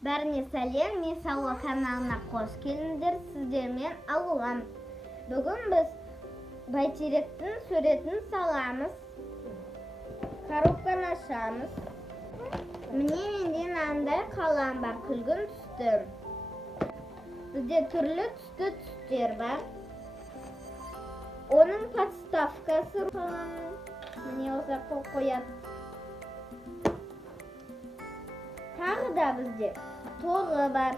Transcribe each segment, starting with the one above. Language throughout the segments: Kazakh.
Бәріне сәлем, мен Сауа каналына қош келдіңдер, сіздермен алуам. Бүгін біз Байтеректің суретін саламыз, коробканы ашамыз. Міне менде мынандай қалам бар, күлгін түсті. Бізде түрлі түсті түстер бар. Оның подставкасы міне осы қояды. Тағы да бізде тоғы бар.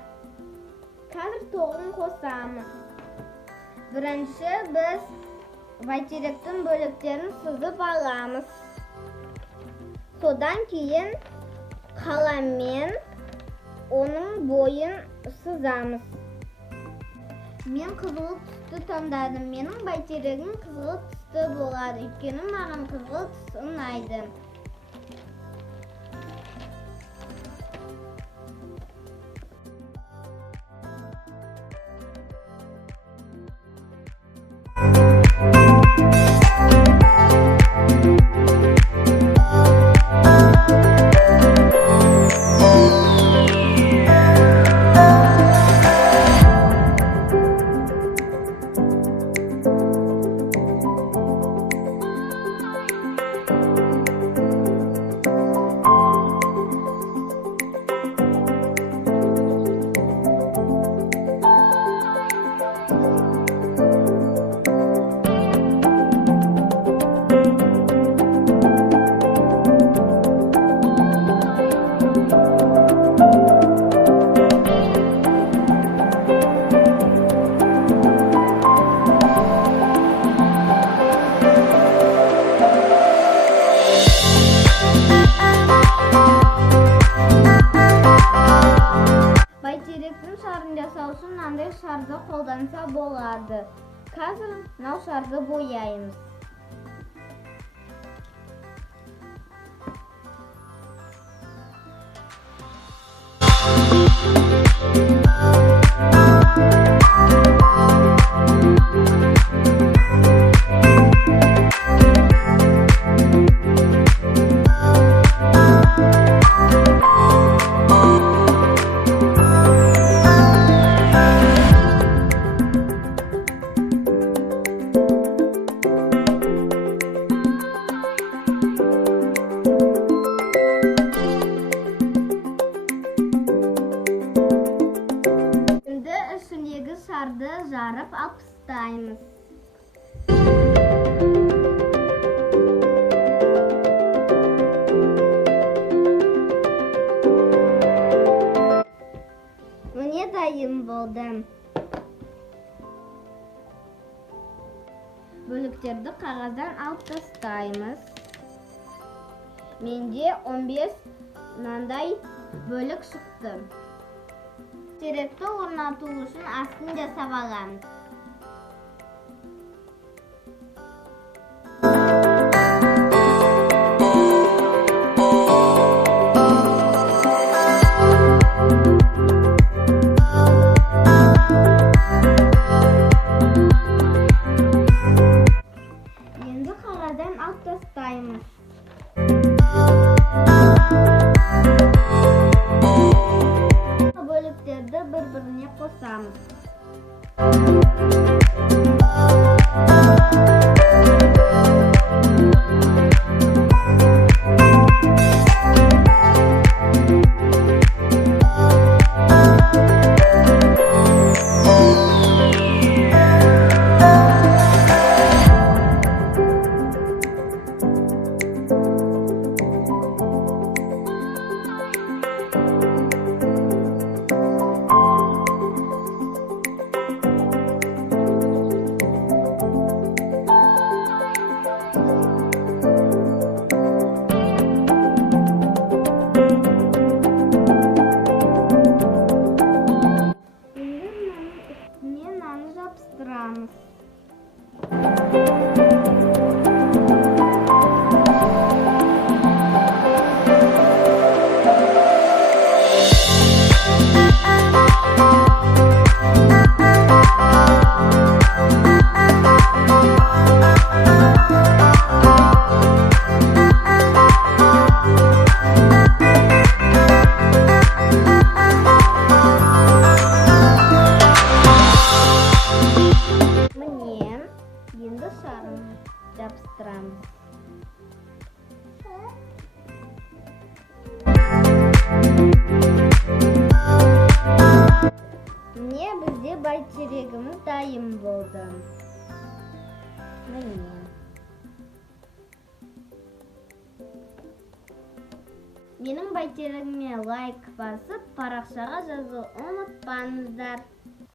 Қазір тоғын қосамыз. Бірінші біз Байтеректің бөліктерін сызып аламыз. Содан кейін қаламмен оның бойын сызамыз. Мен қызыл түсті таңдадым. Менің Байтерегім қызыл түсті болады. Өйткені маған қызыл түс ұнайды. Байтеректің шарын жасау үшін мынандай шарды қолданса болады. Қазір мынау шарды бояймыз. Ішіндегі шарды жарып алып тастаймыз. Міне дайын болды. Бөліктерді қағаздан алып тастаймыз. Менде 15 мынандай бөлік шықты. Байтеректі орнату үшін астын жасап аламыз. Енді қағаздан алып тастаймыз. Бөліктерді бір-біріне қосамыз. жабыстырамыз. Міне бізде байтерегіміз дайын болды. Міне. Менің байтерегіме лайк басып, парақшаға жазу ұмытпаңыздар.